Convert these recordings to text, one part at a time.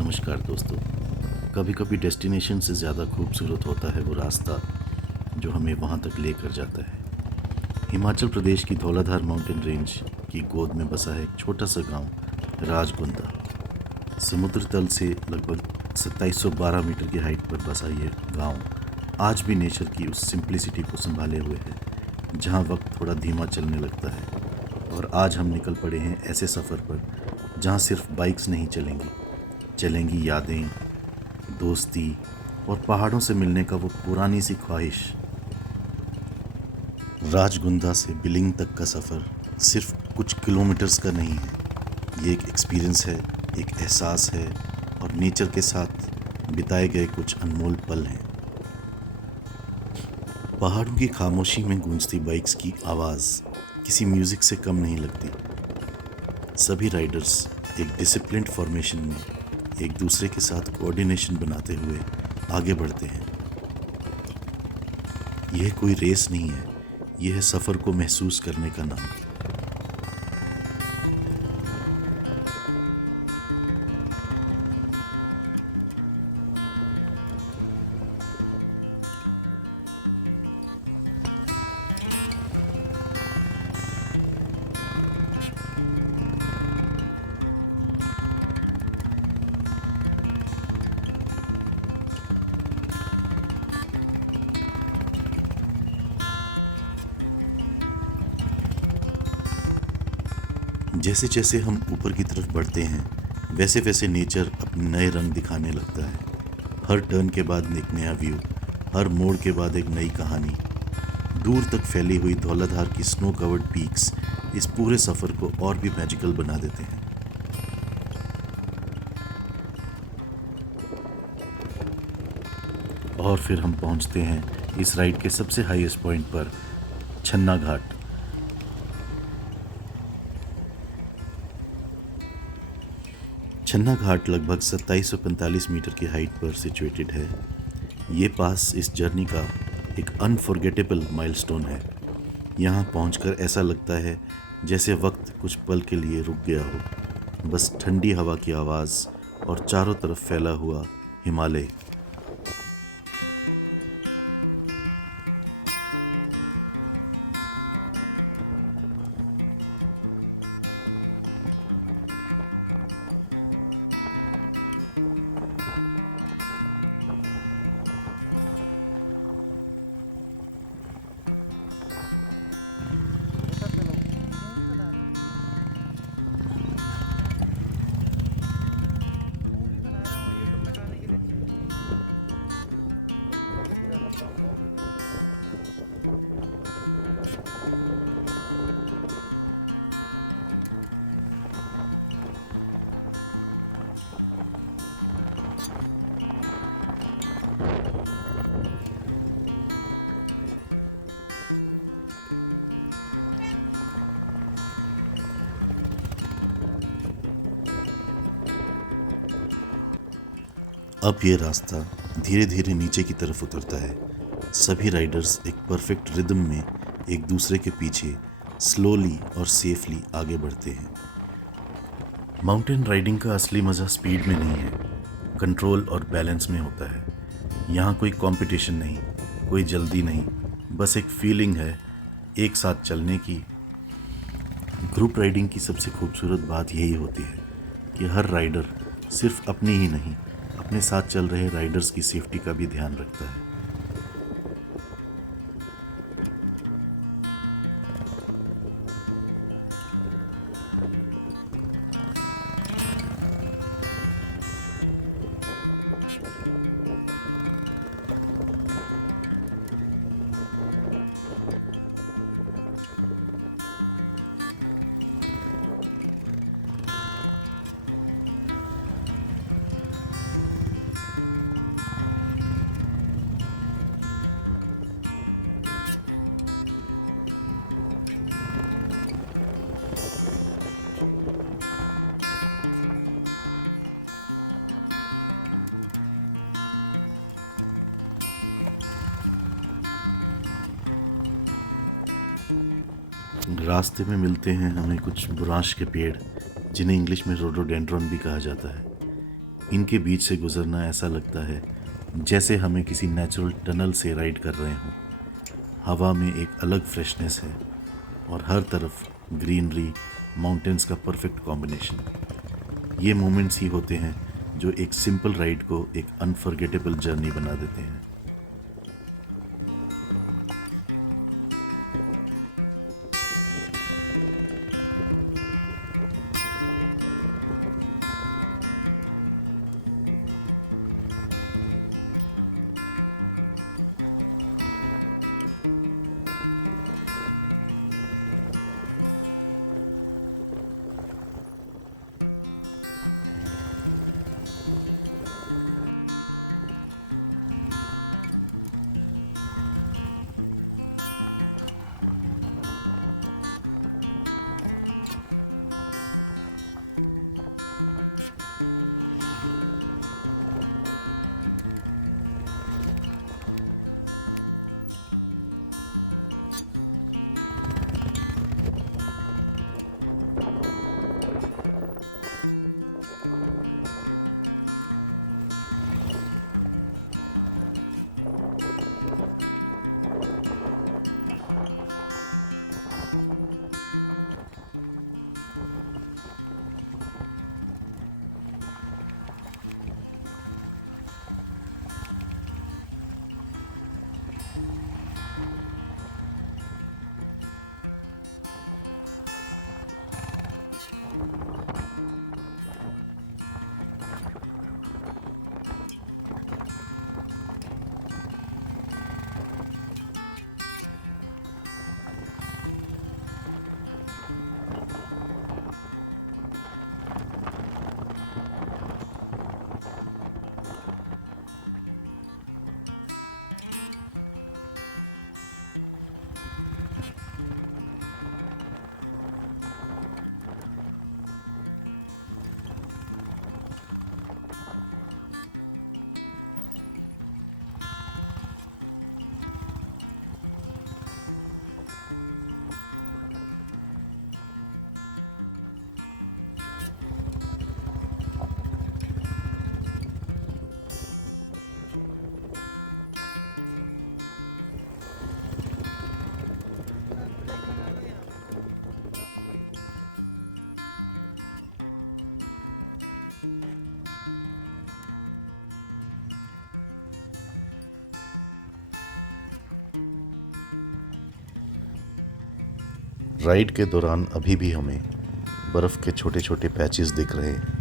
नमस्कार दोस्तों। कभी कभी डेस्टिनेशन से ज़्यादा खूबसूरत होता है वो रास्ता जो हमें वहाँ तक लेकर जाता है। हिमाचल प्रदेश की धौलाधार माउंटेन रेंज की गोद में बसा है एक छोटा सा गांव राजगुंदा। समुद्र तल से लगभग 2712 मीटर की हाइट पर बसा ये गांव आज भी नेचर की उस सिंप्लिसिटी को संभाले हुए है जहाँ वक्त थोड़ा धीमा चलने लगता है। और आज हम निकल पड़े हैं ऐसे सफ़र पर जहाँ सिर्फ बाइक्स नहीं चलेंगी यादें, दोस्ती और पहाड़ों से मिलने का वो पुरानी सी ख्वाहिश। राजगुंदा से बिलिंग तक का सफ़र सिर्फ कुछ किलोमीटर्स का नहीं है। ये एक एक्सपीरियंस है, एक एहसास है और नेचर के साथ बिताए गए कुछ अनमोल पल हैं। पहाड़ों की खामोशी में गूंजती बाइक्स की आवाज़ किसी म्यूज़िक से कम नहीं लगती। सभी राइडर्स एक डिसिप्लिन्ड फॉर्मेशन में एक दूसरे के साथ कोऑर्डिनेशन बनाते हुए आगे बढ़ते हैं। यह कोई रेस नहीं है, यह है सफ़र को महसूस करने का नाम। जैसे जैसे हम ऊपर की तरफ बढ़ते हैं वैसे वैसे नेचर अपने नए रंग दिखाने लगता है। हर टर्न के बाद एक नया व्यू, हर मोड़ के बाद एक नई कहानी। दूर तक फैली हुई धौलाधार की स्नो कवर्ड पीक्स इस पूरे सफ़र को और भी मैजिकल बना देते हैं। और फिर हम पहुंचते हैं इस राइड के सबसे हाईएस्ट पॉइंट पर, छन्ना घाट। छन्ना घाट लगभग 2745 मीटर की हाइट पर सिचुएटेड है। ये पास इस जर्नी का एक अनफॉरगेटेबल माइलस्टोन है। यहाँ पहुंचकर ऐसा लगता है जैसे वक्त कुछ पल के लिए रुक गया हो। बस ठंडी हवा की आवाज़ और चारों तरफ फैला हुआ हिमालय। अब ये रास्ता धीरे धीरे नीचे की तरफ उतरता है। सभी राइडर्स एक परफेक्ट रिदम में एक दूसरे के पीछे स्लोली और सेफली आगे बढ़ते हैं। माउंटेन राइडिंग का असली मज़ा स्पीड में नहीं है, कंट्रोल और बैलेंस में होता है। यहाँ कोई कंपटीशन नहीं, कोई जल्दी नहीं, बस एक फीलिंग है एक साथ चलने की। ग्रुप राइडिंग की सबसे खूबसूरत बात यही होती है कि हर राइडर सिर्फ अपनी ही नहीं, अपने साथ चल रहे राइडर्स की सेफ्टी का भी ध्यान रखता है। रास्ते में मिलते हैं हमें कुछ बुरांश के पेड़, जिन्हें इंग्लिश में रोडोडेंड्रॉन भी कहा जाता है। इनके बीच से गुजरना ऐसा लगता है जैसे हमें किसी नेचुरल टनल से राइड कर रहे हों। हवा में एक अलग फ्रेशनेस है और हर तरफ ग्रीनरी, माउंटेन्स का परफेक्ट कॉम्बिनेशन। ये मोमेंट्स ही होते हैं जो एक सिंपल राइड को एक अनफॉरगेटेबल जर्नी बना देते हैं। राइड के दौरान अभी भी हमें बर्फ के छोटे छोटे पैचेस दिख रहे हैं।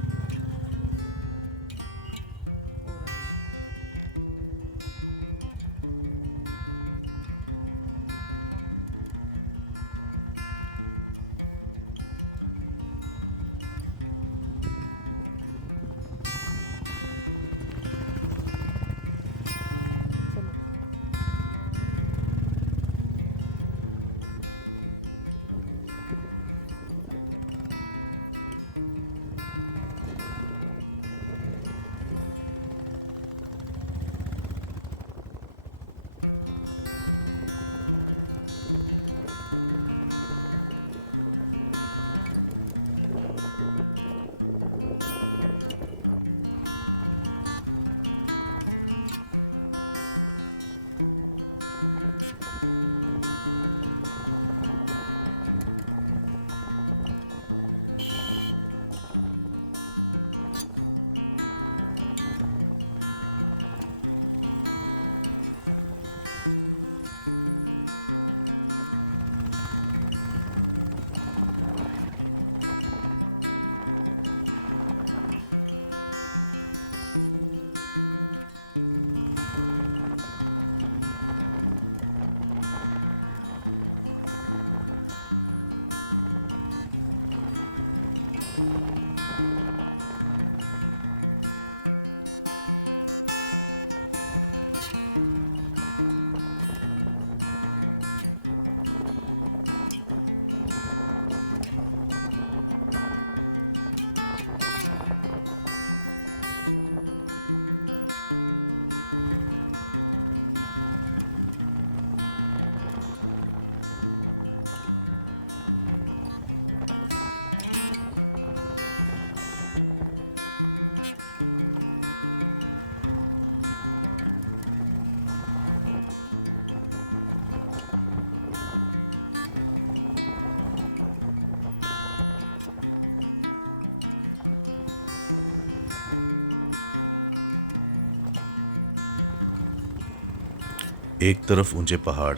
एक तरफ ऊंचे पहाड़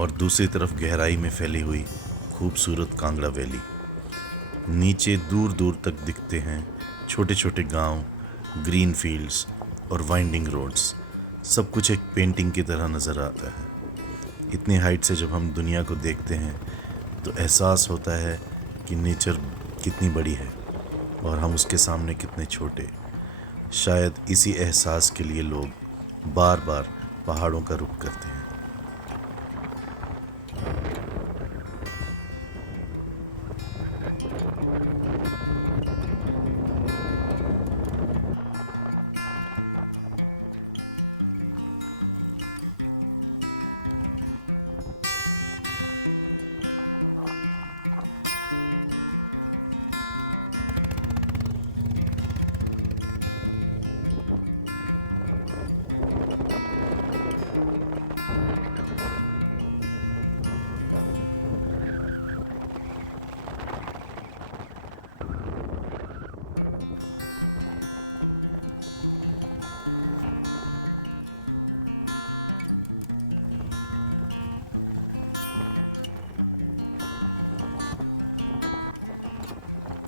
और दूसरी तरफ गहराई में फैली हुई खूबसूरत कांगड़ा वैली। नीचे दूर दूर तक दिखते हैं छोटे छोटे गांव, ग्रीन फील्ड्स और वाइंडिंग रोड्स। सब कुछ एक पेंटिंग की तरह नज़र आता है। इतनी हाइट से जब हम दुनिया को देखते हैं तो एहसास होता है कि नेचर कितनी बड़ी है और हम उसके सामने कितने छोटे। शायद इसी एहसास के लिए लोग बार बार पहाड़ों का रुख करते हैं।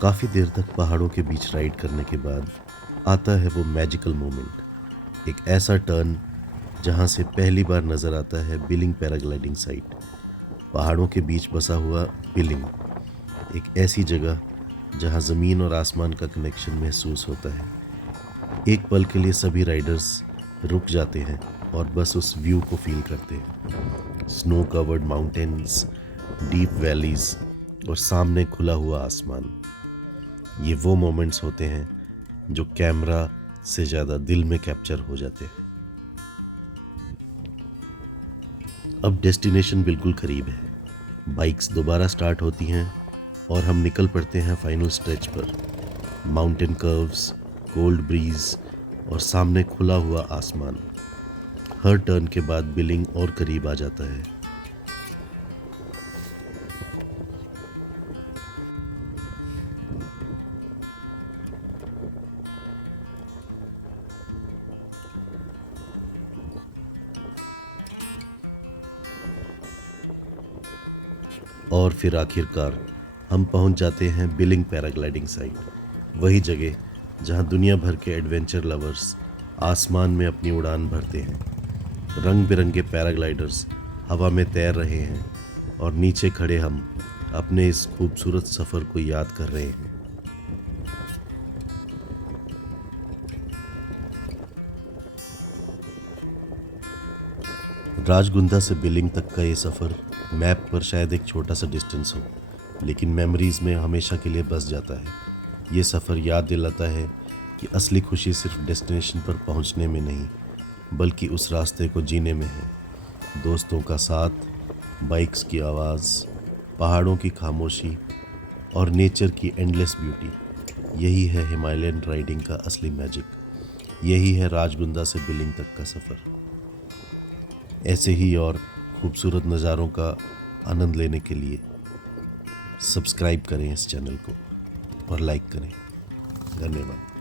काफ़ी देर तक पहाड़ों के बीच राइड करने के बाद आता है वो मैजिकल मोमेंट, एक ऐसा टर्न जहां से पहली बार नज़र आता है बिलिंग पैराग्लाइडिंग साइट। पहाड़ों के बीच बसा हुआ बिलिंग, एक ऐसी जगह जहां ज़मीन और आसमान का कनेक्शन महसूस होता है। एक पल के लिए सभी राइडर्स रुक जाते हैं और बस उस व्यू को फील करते हैं। Snow covered mountains, deep valleys और सामने खुला हुआ आसमान। ये वो मोमेंट्स होते हैं जो कैमरा से ज़्यादा दिल में कैप्चर हो जाते हैं। अब डेस्टिनेशन बिल्कुल करीब है। बाइक्स दोबारा स्टार्ट होती हैं और हम निकल पड़ते हैं फाइनल स्ट्रेच पर। माउंटेन कर्व्स, कोल्ड ब्रीज और सामने खुला हुआ आसमान। हर टर्न के बाद बिलिंग और करीब आ जाता है। और फिर आखिरकार हम पहुंच जाते हैं बिलिंग पैराग्लाइडिंग साइट, वही जगह जहां दुनिया भर के एडवेंचर लवर्स आसमान में अपनी उड़ान भरते हैं। रंग बिरंगे पैराग्लाइडर्स हवा में तैर रहे हैं और नीचे खड़े हम अपने इस खूबसूरत सफ़र को याद कर रहे हैं। राजगुंदा से बिलिंग तक का ये सफ़र मैप पर शायद एक छोटा सा डिस्टेंस हो, लेकिन मेमोरीज में हमेशा के लिए बस जाता है। ये सफ़र याद दिलाता है कि असली खुशी सिर्फ डेस्टिनेशन पर पहुंचने में नहीं, बल्कि उस रास्ते को जीने में है। दोस्तों का साथ, बाइक्स की आवाज़, पहाड़ों की खामोशी और नेचर की एंडलेस ब्यूटी, यही है हिमालयन राइडिंग का असली मैजिक। यही है राजगुंदा से बिलिंग तक का सफ़र। ऐसे ही और खूबसूरत नज़ारों का आनंद लेने के लिए सब्सक्राइब करें इस चैनल को और लाइक करें। धन्यवाद।